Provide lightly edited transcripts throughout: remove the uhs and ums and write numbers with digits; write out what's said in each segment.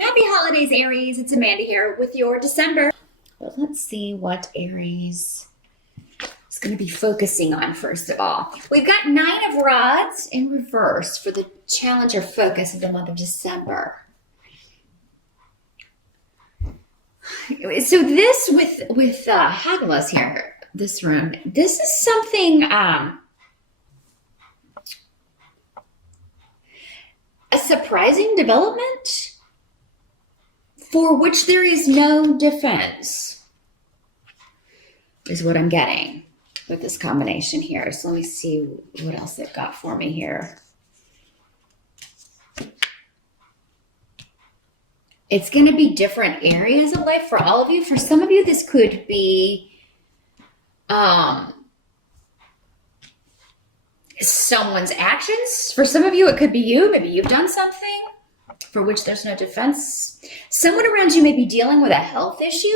Happy holidays, Aries. It's Amanda here with your December. Well, let's see what Aries is going to be focusing on first of all. We've got 9 of Rods in reverse for the challenge or focus of the month of December. So this with Hagelas here, this room, this is something a surprising development for which there is no defense, is what I'm getting with this combination here. So let me see what else they've got for me here. It's going to be different areas of life for all of you. For some of you, this could be someone's actions. For some of you, it could be you. Maybe you've done something for which there's no defense. Someone around you may be dealing with a health issue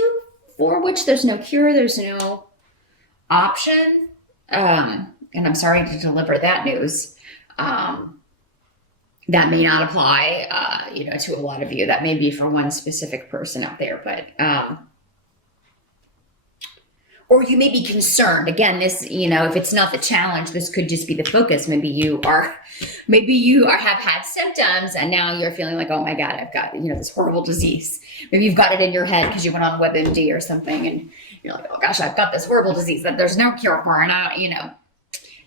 for which there's no cure, there's no option. And I'm sorry to deliver that news. That may not apply, to a lot of you. That may be for one specific person out there, but or you may be concerned. Again, this, if it's not the challenge, this could just be the focus. Maybe you have had symptoms and now you're feeling like, oh my God, I've got, this horrible disease. Maybe you've got it in your head because you went on WebMD or something and you're like, oh gosh, I've got this horrible disease that there's no cure for. And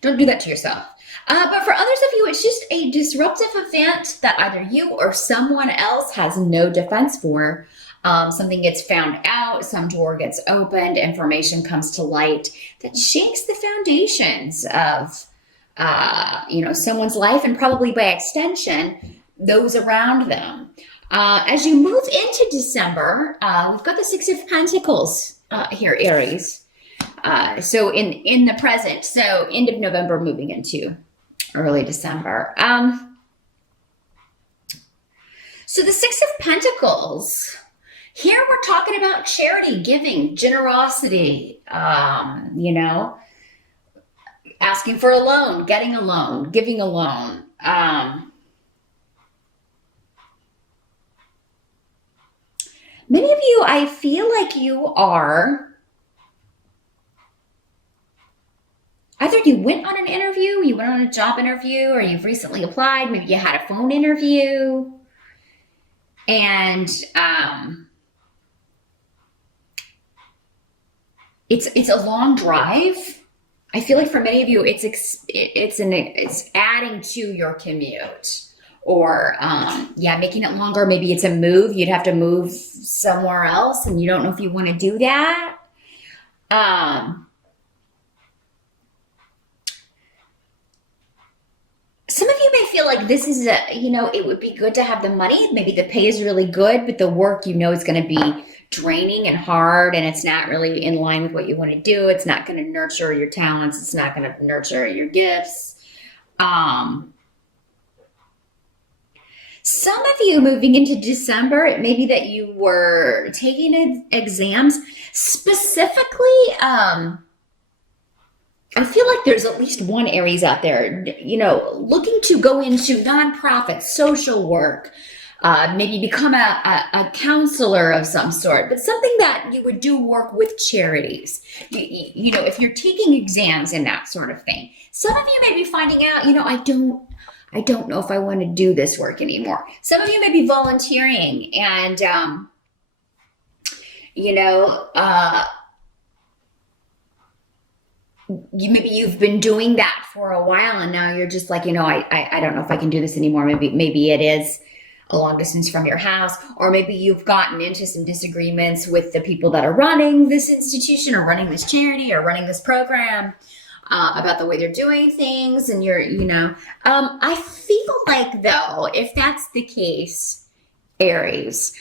don't do that to yourself. But for others of you, it's just a disruptive event that either you or someone else has no defense for. Something gets found out, some door gets opened, information comes to light that shakes the foundations of, someone's life and probably by extension, those around them. As you move into December, we've got the 6 of Pentacles here, Aries. So in the present, so end of November moving into early December. So the 6 of Pentacles, here we're talking about charity, giving, generosity, asking for a loan, getting a loan, giving a loan. Many of you, I feel like you are, either you went on an interview, you went on a job interview, or you've recently applied, maybe you had a phone interview, and it's a long drive. I feel like for many of you, it's adding to your commute, or making it longer. Maybe it's a move. You'd have to move somewhere else, and you don't know if you want to do that. Some of you may feel like this is it would be good to have the money. Maybe the pay is really good, but the work, is going to be draining and hard, and it's not really in line with what you want to do. It's not going to nurture your talents. It's not going to nurture your gifts. Some of you moving into December, it may be that you were taking exams. Specifically, I feel like there's at least one Aries out there, looking to go into nonprofit, social work, maybe become a counselor of some sort, but something that you would do work with charities. If you're taking exams and that sort of thing. Some of you may be finding out, I don't know if I want to do this work anymore. Some of you may be volunteering and, maybe you've been doing that for a while and now you're just like, I don't know if I can do this anymore. Maybe it is a long distance from your house, or maybe you've gotten into some disagreements with the people that are running this institution or running this charity or running this program about the way they're doing things. And I feel like though, if that's the case, Aries,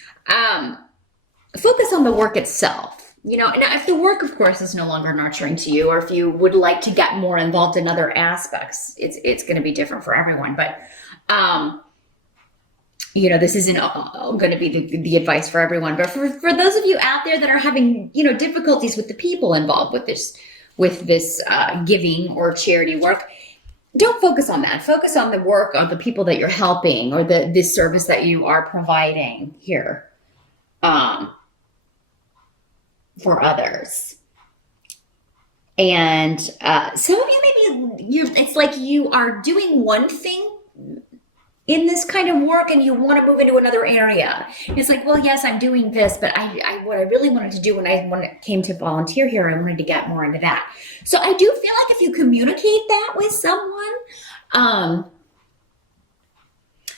focus on the work itself. And if the work, of course, is no longer nurturing to you, or if you would like to get more involved in other aspects, it's going to be different for everyone. But, this isn't going to be the advice for everyone. But for those of you out there that are having, difficulties with the people involved with this giving or charity work, don't focus on that. Focus on the work of the people that you're helping or the service that you are providing here um, for others. And some of you it's like you are doing one thing in this kind of work and you want to move into another area. It's like, well, yes, I'm doing this, but what I really wanted to do when it came to volunteer here, I wanted to get more into that. So I do feel like if you communicate that with someone,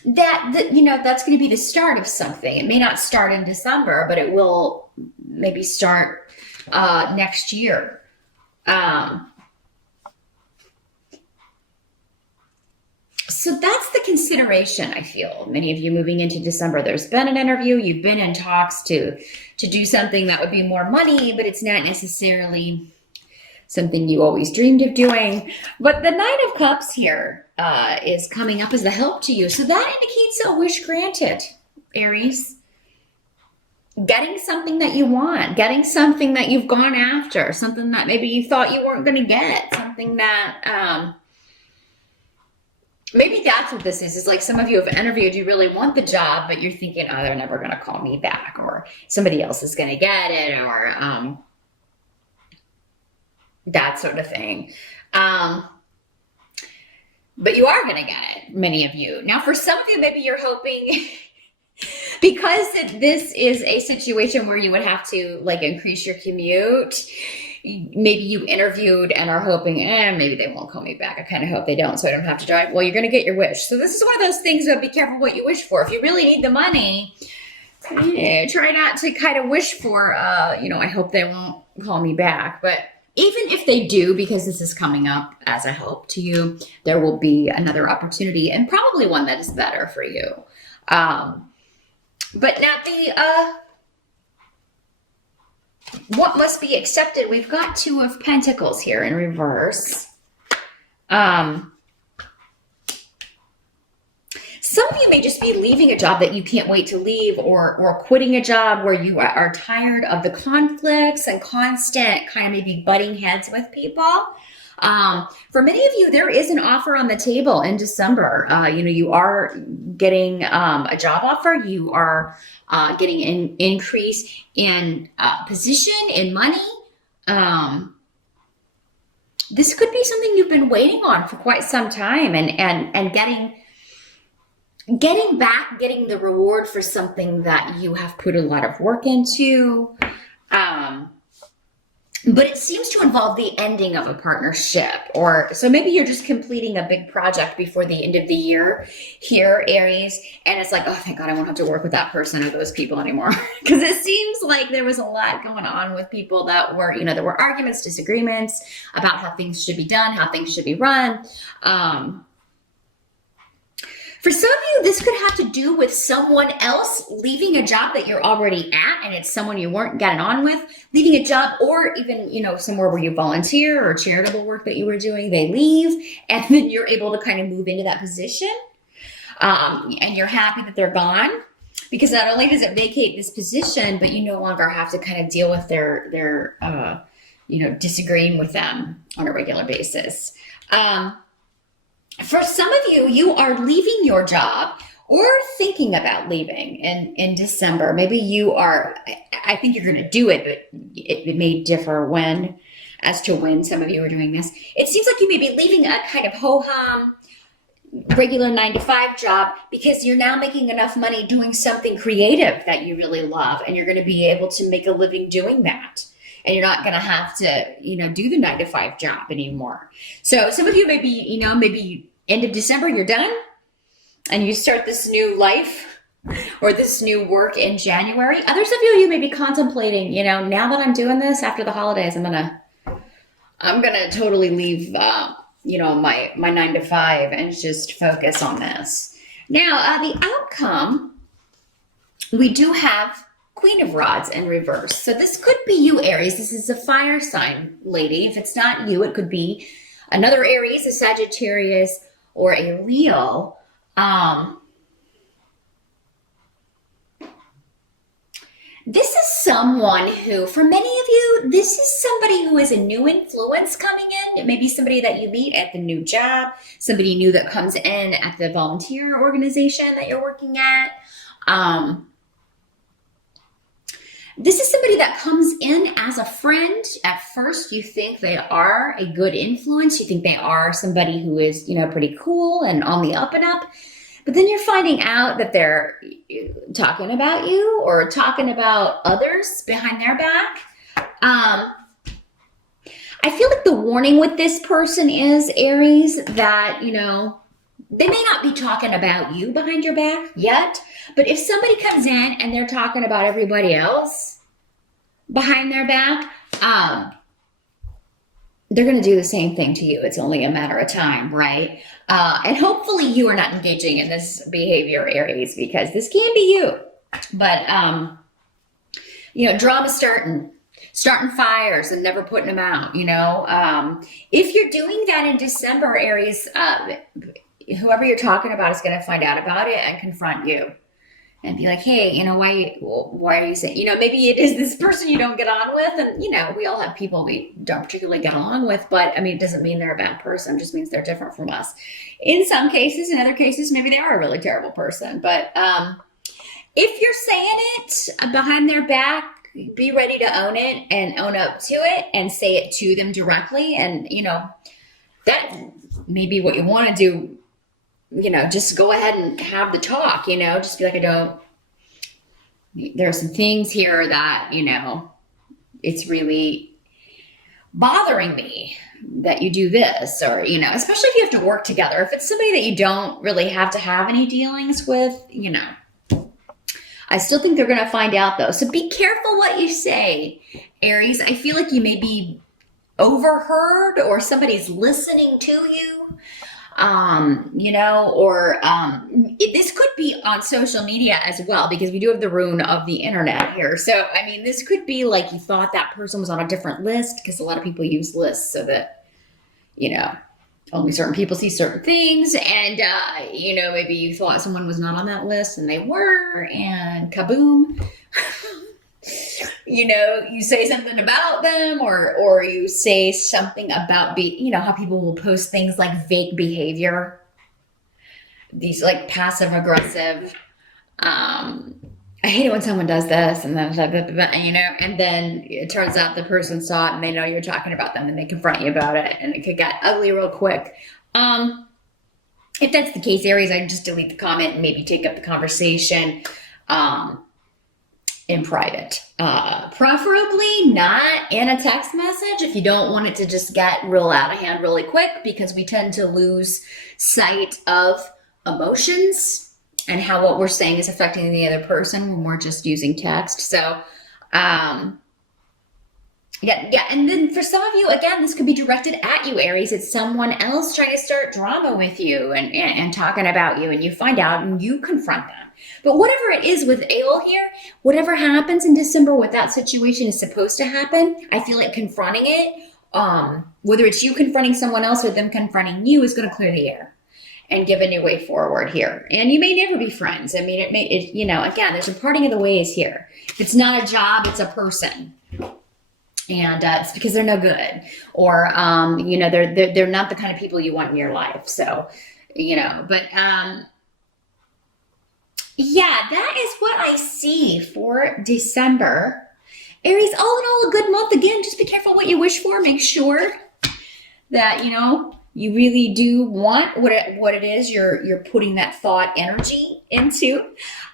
that's going to be the start of something. It may not start in December, but it will maybe start next year. So that's the consideration, I feel. Many of you moving into December, there's been an interview, you've been in talks to do something that would be more money, but it's not necessarily something you always dreamed of doing. But the Nine of Cups here is coming up as a help to you. So that indicates a wish granted, Aries. Getting something that you want, getting something that you've gone after, something that maybe you thought you weren't going to get, something that... maybe that's what this is. It's like some of you have interviewed, you really want the job, but you're thinking, oh, they're never going to call me back, or somebody else is going to get it, or that sort of thing. But you are going to get it, many of you. Now, for some of you, maybe you're hoping, because this is a situation where you would have to like increase your commute. Maybe you interviewed and are hoping, maybe they won't call me back. I kind of hope they don't, so I don't have to drive. Well, you're going to get your wish. So this is one of those things where be careful what you wish for. If you really need the money, try not to kind of wish for, I hope they won't call me back. But even if they do, because this is coming up as a help to you, there will be another opportunity and probably one that is better for you. But now what must be accepted? We've got Two of Pentacles here in reverse. Some of you may just be leaving a job that you can't wait to leave, or quitting a job where you are tired of the conflicts and constant kind of maybe butting heads with people. For many of you, there is an offer on the table in December. You are getting a job offer. You are getting an increase in position, in money. This could be something you've been waiting on for quite some time, and getting the reward for something that you have put a lot of work into. But it seems to involve the ending of a partnership, so maybe you're just completing a big project before the end of the year here, Aries, and it's like, oh, thank God I won't have to work with that person or those people anymore. Because it seems like there was a lot going on with people that were, there were arguments, disagreements about how things should be done, how things should be run. For some of you, this could have to do with someone else leaving a job that you're already at, and it's someone you weren't getting on with, leaving a job, or even, somewhere where you volunteer or charitable work that you were doing, they leave, and then you're able to kind of move into that position, and you're happy that they're gone, because not only does it vacate this position, but you no longer have to kind of deal with their disagreeing with them on a regular basis. For some of you, you are leaving your job or thinking about leaving in December. Maybe you are, I think you're going to do it, but it may differ as to when some of you are doing this. It seems like you may be leaving a kind of ho-hum, regular 9-to-5 job because you're now making enough money doing something creative that you really love, and you're going to be able to make a living doing that. And you're not going to have to, do the 9-to-5 job anymore. So some of you maybe, maybe end of December, you're done and you start this new life or this new work in January. Others of you may be contemplating, now that I'm doing this after the holidays, I'm going to totally leave, my 9-to-5 and just focus on this. Now, the outcome, we do have Queen of Rods in reverse. So this could be you, Aries. This is a fire sign, lady. If it's not you, it could be another Aries, a Sagittarius, or a Leo. This is someone who, for many of you, this is somebody who is a new influence coming It may be somebody that you meet at the new job, somebody new that comes in at the volunteer organization that you're working at. This is somebody that comes in as a friend. At first, you think they are a good influence. You think they are somebody who is, pretty cool and on the up and up. But then you're finding out that they're talking about you or talking about others behind their back. I feel like the warning with this person is, Aries, that, they may not be talking about you behind your back yet, but if somebody comes in and they're talking about everybody else behind their back, they're going to do the same thing to you. It's only a matter of time, right? And hopefully you are not engaging in this behavior, Aries, because this can be you. But, drama starting fires and never putting them out, if you're doing that in December, Aries, whoever you're talking about is going to find out about it and confront you and be like, hey, why are you saying, maybe it is this person you don't get on with. And, we all have people we don't particularly get along with, but it doesn't mean they're a bad person. It just means they're different from us. In some cases, in other cases, maybe they are a really terrible person. But if you're saying it behind their back, be ready to own it and own up to it and say it to them directly. And, that may be what you want to do. Just go ahead and have the talk, just be like, there are some things here that, it's really bothering me that you do this, or, especially if you have to work together. If it's somebody that you don't really have to have any dealings with, I still think they're going to find out though. So be careful what you say, Aries. I feel like you may be overheard or somebody's listening to you. This could be on social media as well, because we do have the rune of the internet here. So, this could be like you thought that person was on a different list, because a lot of people use lists so that, only certain people see certain things. And, maybe you thought someone was not on that list and they were, and kaboom. You say something about them, or you say something about how people will post things like fake behavior, these like passive aggressive. I hate it when someone does this and then, and then it turns out the person saw it and they know you're talking about them and they confront you about it, and it could get ugly real quick. If that's the case, Aries, I'd just delete the comment and maybe take up the conversation, in private, preferably not in a text message if you don't want it to just get real out of hand really quick, because we tend to lose sight of emotions and how what we're saying is affecting the other person when we're just using text. So, yeah. And then for some of you, again, this could be directed at you, Aries. It's someone else trying to start drama with you and talking about you, and you find out and you confront them. But whatever it is with Ale here, whatever happens in December, what that situation is supposed to happen, I feel like confronting it, whether it's you confronting someone else or them confronting you, is going to clear the air and give a new way forward here. And you may never be friends. Again, there's a parting of the ways here. If it's not a job, it's a person. And it's because they're no good, or, they're not the kind of people you want in your life. So, yeah, that is what I see for December. Aries, all in all, a good month. Again, just be careful what you wish for. Make sure that, you really do want what it is you're putting that thought energy into.